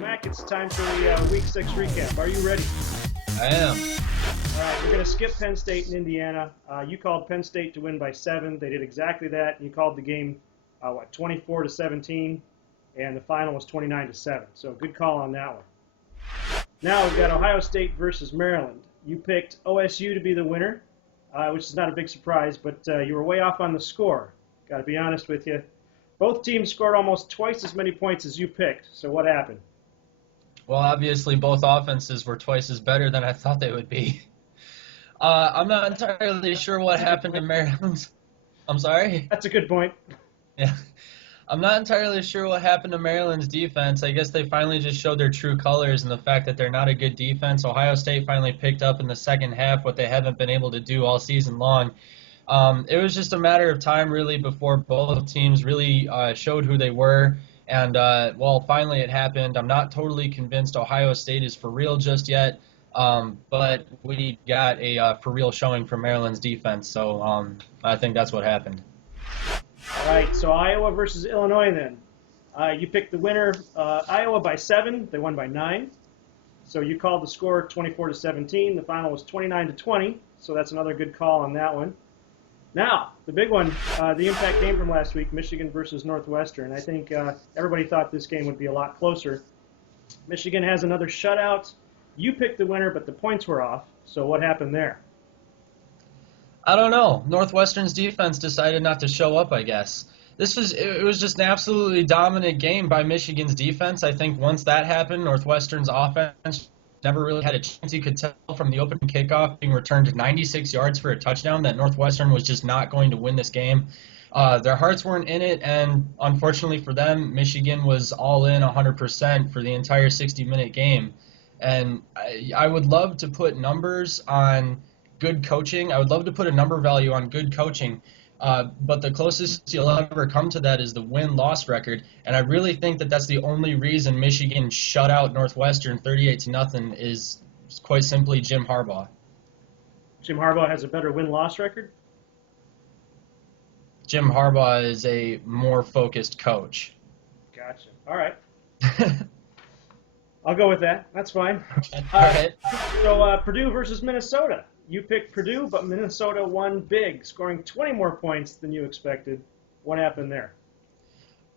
Mac, it's time for the Week 6 recap. Are you ready? I am. All right, we're going to skip Penn State and Indiana. You called Penn State to win by 7. They did exactly that. You called the game, 24-17, and the final was 29-7. So good call on that one. Now we've got Ohio State versus Maryland. You picked OSU to be the winner, which is not a big surprise, but you were way off on the score. Got to be honest with you. Both teams scored almost twice as many points as you picked. So what happened? Well, obviously both offenses were twice as better than I thought they would be. I'm not entirely sure what happened to Maryland's. I'm sorry? That's a good point. Yeah. I'm not entirely sure what happened to Maryland's defense. I guess they finally just showed their true colors and the fact that they're not a good defense. Ohio State finally picked up in the second half what they haven't been able to do all season long. It was just a matter of time, really, before both teams really showed who they were. And, finally it happened. I'm not totally convinced Ohio State is for real just yet, but we got a for real showing from Maryland's defense. So I think that's what happened. All right, so Iowa versus Illinois then. You picked the winner, Iowa by 7. They won by 9. So you called the score 24-17. The final was 29-20. So that's another good call on that one. Now, the big one, the impact game from last week, Michigan versus Northwestern. I think everybody thought this game would be a lot closer. Michigan has another shutout. You picked the winner, but the points were off. So what happened there? I don't know. Northwestern's defense decided not to show up, I guess. It was just an absolutely dominant game by Michigan's defense. I think once that happened, Northwestern's offense never really had a chance. You could tell from the open kickoff being returned 96 yards for a touchdown that Northwestern was just not going to win this game. Their hearts weren't in it, and unfortunately for them, Michigan was all in 100% for the entire 60-minute game. And I would love to put numbers on good coaching. I would love to put a number value on good coaching. But the closest you'll ever come to that is the win-loss record, and I really think that that's the only reason Michigan shut out Northwestern 38-0 is quite simply Jim Harbaugh. Jim Harbaugh has a better win-loss record? Jim Harbaugh is a more focused coach. Gotcha. All right. I'll go with that. That's fine. All right. So Purdue versus Minnesota. You picked Purdue, but Minnesota won big, scoring 20 more points than you expected. What happened there?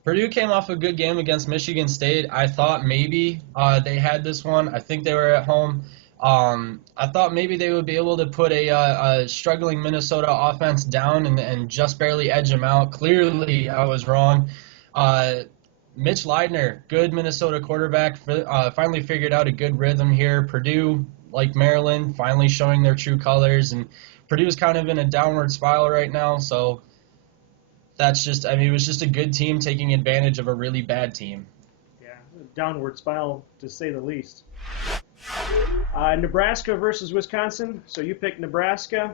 Purdue came off a good game against Michigan State. I thought maybe they had this one. I think they were at home. I thought maybe they would be able to put a struggling Minnesota offense down and just barely edge them out. Clearly, I was wrong. Mitch Leidner, good Minnesota quarterback, finally figured out a good rhythm here. Purdue, like Maryland, finally showing their true colors, and Purdue's kind of in a downward spiral right now, so it was just a good team taking advantage of a really bad team. Yeah, downward spiral to say the least. Nebraska versus Wisconsin. So you picked Nebraska.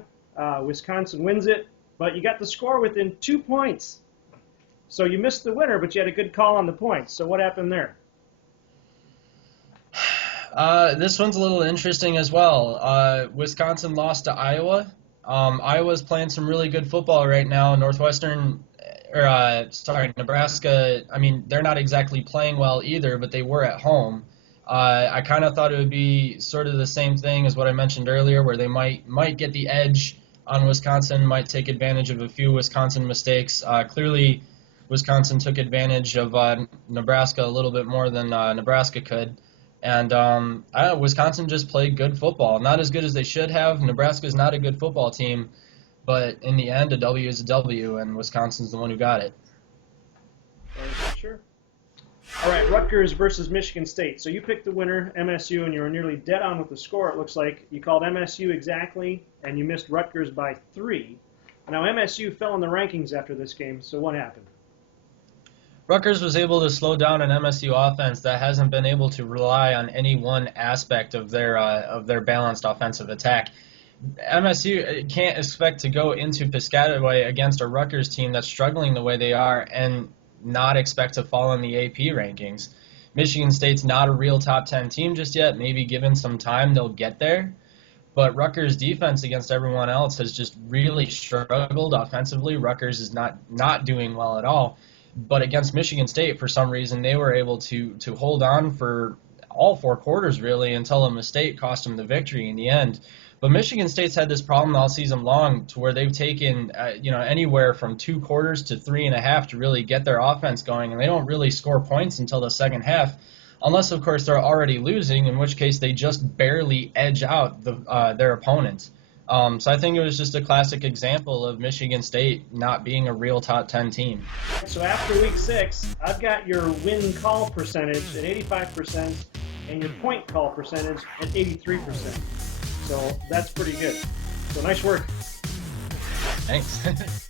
Wisconsin wins it, but you got the score within 2 points. So you missed the winner, but you had a good call on the points. So what happened there? This one's a little interesting as well. Wisconsin lost to Iowa. Iowa's playing some really good football right now. Nebraska, they're not exactly playing well either, but they were at home. I kind of thought it would be sort of the same thing as what I mentioned earlier, where they might get the edge on Wisconsin, might take advantage of a few Wisconsin mistakes. Clearly, Wisconsin took advantage of Nebraska a little bit more than Nebraska could. And Wisconsin just played good football. Not as good as they should have. Nebraska's not a good football team. But in the end, a W is a W, and Wisconsin's the one who got it. Sure. All right, Rutgers versus Michigan State. So you picked the winner, MSU, and you were nearly dead on with the score, it looks like. You called MSU exactly, and you missed Rutgers by 3. Now, MSU fell in the rankings after this game, so what happened? Rutgers was able to slow down an MSU offense that hasn't been able to rely on any one aspect of their balanced offensive attack. MSU can't expect to go into Piscataway against a Rutgers team that's struggling the way they are and not expect to fall in the AP rankings. Michigan State's not a real top 10 team just yet. Maybe given some time they'll get there. But Rutgers' defense against everyone else has just really struggled offensively. Rutgers is not doing well at all. But against Michigan State, for some reason, they were able to hold on for all 4 quarters, really, until a mistake cost them the victory in the end. But Michigan State's had this problem all season long, to where they've taken anywhere from 2 quarters to 3.5 to really get their offense going, and they don't really score points until the second half, unless of course they're already losing, in which case they just barely edge out their opponents. So I think it was just a classic example of Michigan State not being a real top 10 team. So after week 6, I've got your win call percentage at 85% and your point call percentage at 83%. So that's pretty good. So nice work. Thanks.